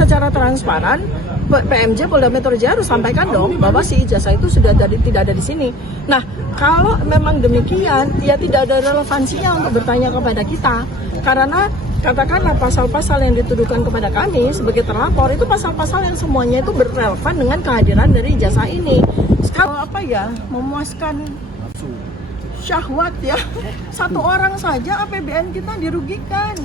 Secara transparan, PMJ Polda Metro Jaya harus sampaikan dong bahwa si ijazah itu sudah tidak ada di sini. Nah, kalau memang demikian, ya tidak ada relevansinya untuk bertanya kepada kita. Karena katakanlah pasal-pasal yang dituduhkan kepada kami sebagai terlapor itu pasal-pasal yang semuanya itu berrelevan dengan kehadiran dari ijazah ini. Sekarang apa ya, memuaskan syahwat ya, satu orang saja APBN kita dirugikan.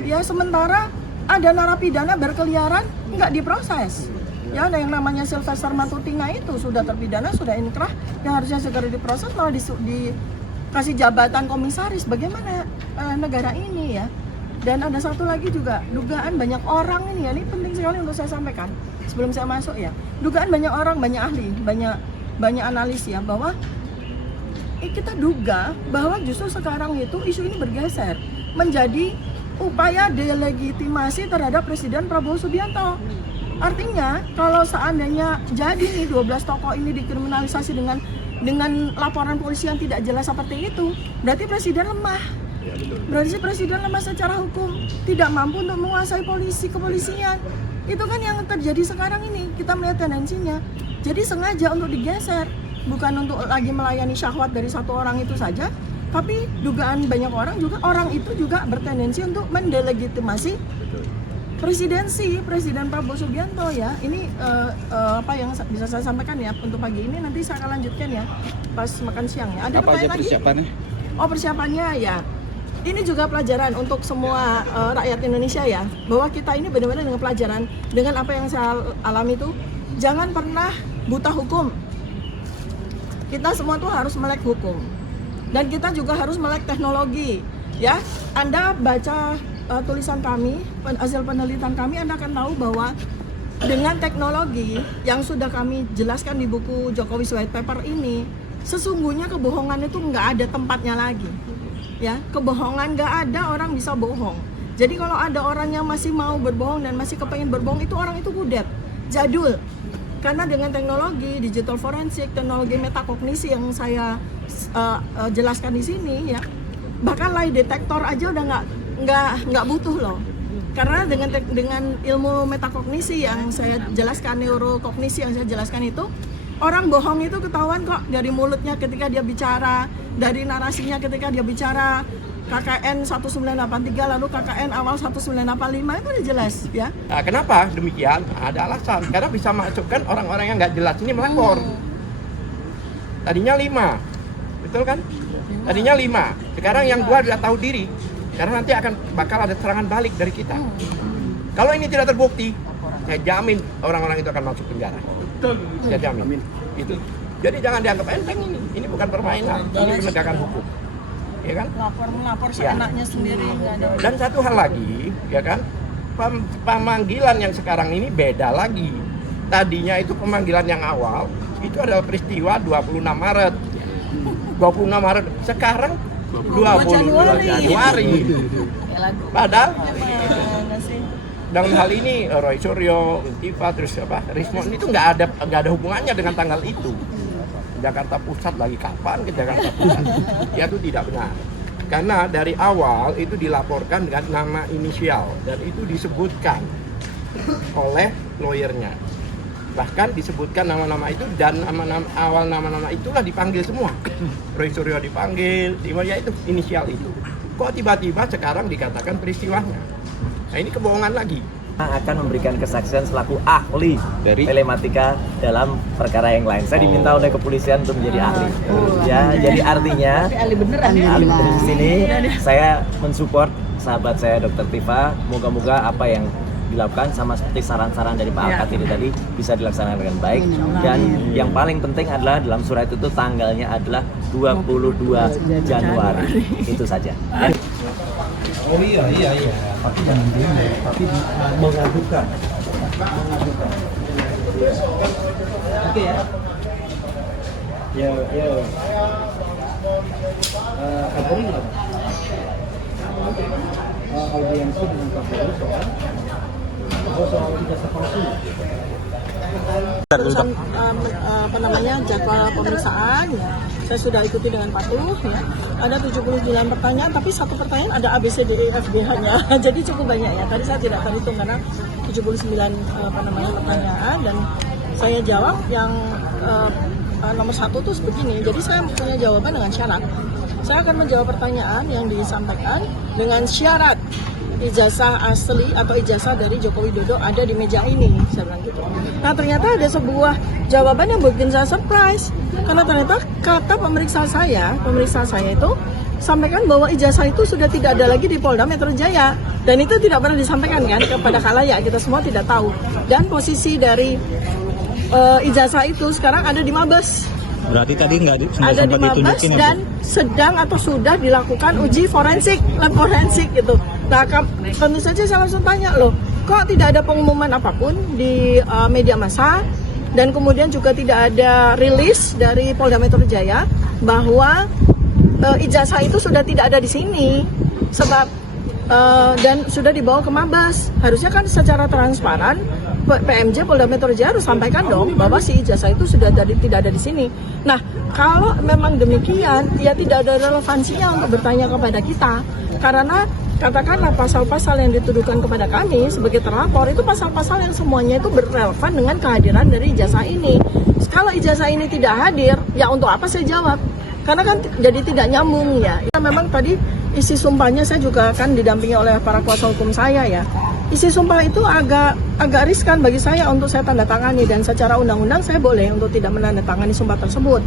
Ya sementara ada narapidana berkeliaran nggak diproses. Ya ada yang namanya Sylvester Matutinga itu sudah terpidana, sudah inkrah, yang harusnya segera diproses malah dikasih jabatan komisaris. Bagaimana negara ini ya? Dan ada satu lagi juga, dugaan banyak orang ini ya, ini penting sekali untuk saya sampaikan sebelum saya masuk ya. Dugaan banyak orang, banyak ahli, banyak analis ya, bahwa kita duga bahwa justru sekarang itu isu ini bergeser menjadi upaya delegitimasi terhadap Presiden Prabowo Subianto. Artinya kalau seandainya jadi nih 12 tokoh ini dikriminalisasi dengan laporan polisi yang tidak jelas seperti itu, berarti Presiden lemah. Berarti Presiden lemah secara hukum, tidak mampu untuk menguasai kepolisian. Itu kan yang terjadi sekarang ini, kita melihat tendensinya. Jadi sengaja untuk digeser, bukan untuk lagi melayani syahwat dari satu orang itu saja, tapi dugaan banyak orang itu juga bertendensi untuk mendelegitimasi Presiden Prabowo Subianto ya. Ini apa yang bisa saya sampaikan ya untuk pagi ini, nanti saya akan lanjutkan ya pas makan siang ya. Ada apa aja persiapannya? Oh persiapannya ya, ini juga pelajaran untuk semua rakyat Indonesia ya, bahwa kita ini benar-benar dengan pelajaran, dengan apa yang saya alami itu, jangan pernah buta hukum. Kita semua tuh harus melek hukum. Dan kita juga harus melek teknologi, ya. Anda baca tulisan kami, hasil penelitian kami, Anda akan tahu bahwa dengan teknologi yang sudah kami jelaskan di buku Jokowi's White Paper ini, sesungguhnya kebohongan itu nggak ada tempatnya lagi, ya. Kebohongan nggak ada, orang bisa bohong. Jadi kalau ada orang yang masih mau berbohong dan masih kepengen berbohong, itu orang itu kudet, jadul. Karena dengan teknologi digital forensik, teknologi metakognisi yang saya jelaskan di sini ya, bahkan lie detektor aja udah nggak butuh loh. Karena dengan ilmu metakognisi yang saya jelaskan, neurokognisi yang saya jelaskan itu, orang bohong itu ketahuan kok dari mulutnya ketika dia bicara, dari narasinya ketika dia bicara. KKN 1983 lalu KKN awal 1985 itu udah jelas ya. Nah, kenapa demikian? Ada alasan, karena bisa masukkan orang-orang yang nggak jelas ini melapor. Tadinya 5, betul kan? Tadinya 5, sekarang yang 2 sudah tahu diri, karena nanti bakal ada serangan balik dari kita. Kalau ini tidak terbukti, saya jamin orang-orang itu akan masuk penjara. Saya jamin. Itu. Jadi jangan dianggap enteng ini bukan permainan, ini penegakan hukum. Ya kan? Melapor seenaknya sendiri nggak ada. Dan satu hal lagi, ya kan, pemanggilan yang sekarang ini beda lagi. Tadinya itu pemanggilan yang awal itu adalah peristiwa 26 Maret. 26 Maret. Sekarang 22 Januari. Padahal dalam hal ini Roy Suryo, Tifa, terus Rismon itu nggak ada hubungannya dengan tanggal itu. Jakarta Pusat lagi kapan ke Jakarta Pusat? Ya itu tidak benar. Karena dari awal itu dilaporkan dengan nama inisial dan itu disebutkan oleh lawyernya. Bahkan disebutkan nama-nama itu dan nama-nama itulah dipanggil semua. Roy Suryo dipanggil, ya itu inisial itu. Kok tiba-tiba sekarang dikatakan peristiwanya? Nah ini kebohongan lagi. Akan memberikan kesaksian selaku ahli dari telematika dalam perkara yang lain. Saya diminta oleh kepolisian untuk menjadi ahli. Ya, jadi artinya ahli beneran di sini saya mensupport sahabat saya Dr. Tifa. Moga-moga apa yang dilakukan sama seperti saran-saran dari Pak Alkatiri tadi bisa dilaksanakan dengan baik. Dan yang paling penting adalah dalam surat itu tanggalnya adalah 22 Januari. Itu saja. Oh iya, tapi jangan demo, tapi mengadukan. Oke ya. Ya. Kapolri nggak? Audiensi dengan Kapolri soal ijazah palsu. Urusan jadwal pemeriksaan ya, saya sudah ikuti dengan patuh ya. Ada 79 pertanyaan, tapi satu pertanyaan ada A, B, C, D, E, F, G hanya. Jadi cukup banyak ya. Tadi saya tidak terhitung karena pertanyaan dan saya jawab yang nomor 1 tuh begini. Jadi saya punya jawaban dengan syarat. Saya akan menjawab pertanyaan yang disampaikan dengan syarat ijazah asli atau ijazah dari Joko Widodo ada di meja ini, saya bilang gitu. Nah ternyata ada sebuah jawaban yang bikin saya surprise, karena ternyata kata pemeriksa saya itu sampaikan bahwa ijazah itu sudah tidak ada lagi di Polda Metro Jaya, dan itu tidak pernah disampaikan kan kepada khalayak, kita semua tidak tahu. Dan posisi dari ijazah itu sekarang ada di Mabes. Berarti tadi nggak Ada di sempat Mabes ditunjukin ya, dan sedang atau sudah dilakukan uji forensik, lab forensik gitu. Nah, tentu saja saya langsung tanya, loh, kok tidak ada pengumuman apapun di media massa dan kemudian juga tidak ada rilis dari Polda Metro Jaya bahwa ijazah itu sudah tidak ada di sini, sebab dan sudah dibawa ke Mabes. Harusnya kan secara transparan PMJ Polda Metro Jaya harus sampaikan dong bahwa si ijazah itu sudah tidak ada di sini. Nah, kalau memang demikian, ya tidak ada relevansinya untuk bertanya kepada kita, karena katakanlah pasal-pasal yang dituduhkan kepada kami sebagai terlapor itu pasal-pasal yang semuanya itu berrelevan dengan kehadiran dari ijazah ini. Kalau ijazah ini tidak hadir, ya untuk apa saya jawab? Karena kan jadi tidak nyambung ya. Memang tadi isi sumpahnya saya juga kan didampingi oleh para kuasa hukum saya ya. Isi sumpah itu agak riskan bagi saya untuk saya tanda tangani, dan secara undang-undang saya boleh untuk tidak menandatangani sumpah tersebut.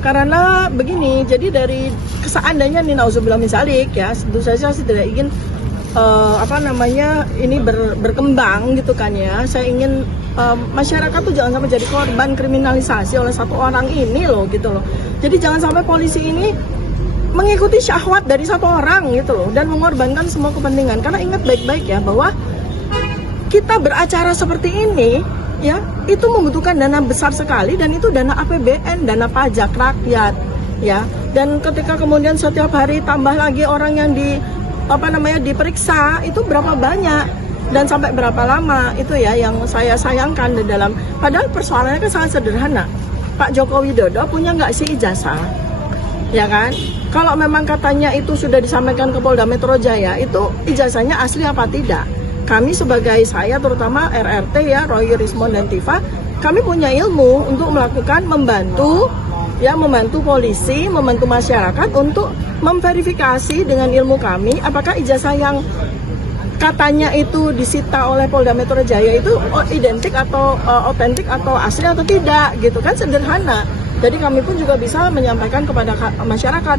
Karena begini, jadi dari seandainya nih nauzubillah min dzalik ya, tentu saja saya tidak ingin ini berkembang gitu kan ya. Saya ingin masyarakat tuh jangan sampai jadi korban kriminalisasi oleh satu orang ini loh gitu loh. Jadi jangan sampai polisi ini mengikuti syahwat dari satu orang gitu loh dan mengorbankan semua kepentingan. Karena ingat baik-baik ya bahwa kita beracara seperti ini ya, itu membutuhkan dana besar sekali, dan itu dana APBN, dana pajak rakyat ya. Dan ketika kemudian setiap hari tambah lagi orang yang diperiksa, itu berapa banyak dan sampai berapa lama, itu ya yang saya sayangkan di dalam. Padahal persoalannya kan sangat sederhana. Pak Joko Widodo punya nggak sih ijazah? Ya kan? Kalau memang katanya itu sudah disampaikan ke Polda Metro Jaya, itu ijazahnya asli apa tidak? Kami sebagai saya terutama RRT ya, Roy Rismond dan Tifa, kami punya ilmu untuk melakukan membantu polisi, membantu masyarakat untuk memverifikasi dengan ilmu kami apakah ijazah yang katanya itu disita oleh Polda Metro Jaya itu identik atau otentik atau asli atau tidak gitu kan, sederhana. Jadi kami pun juga bisa menyampaikan kepada masyarakat.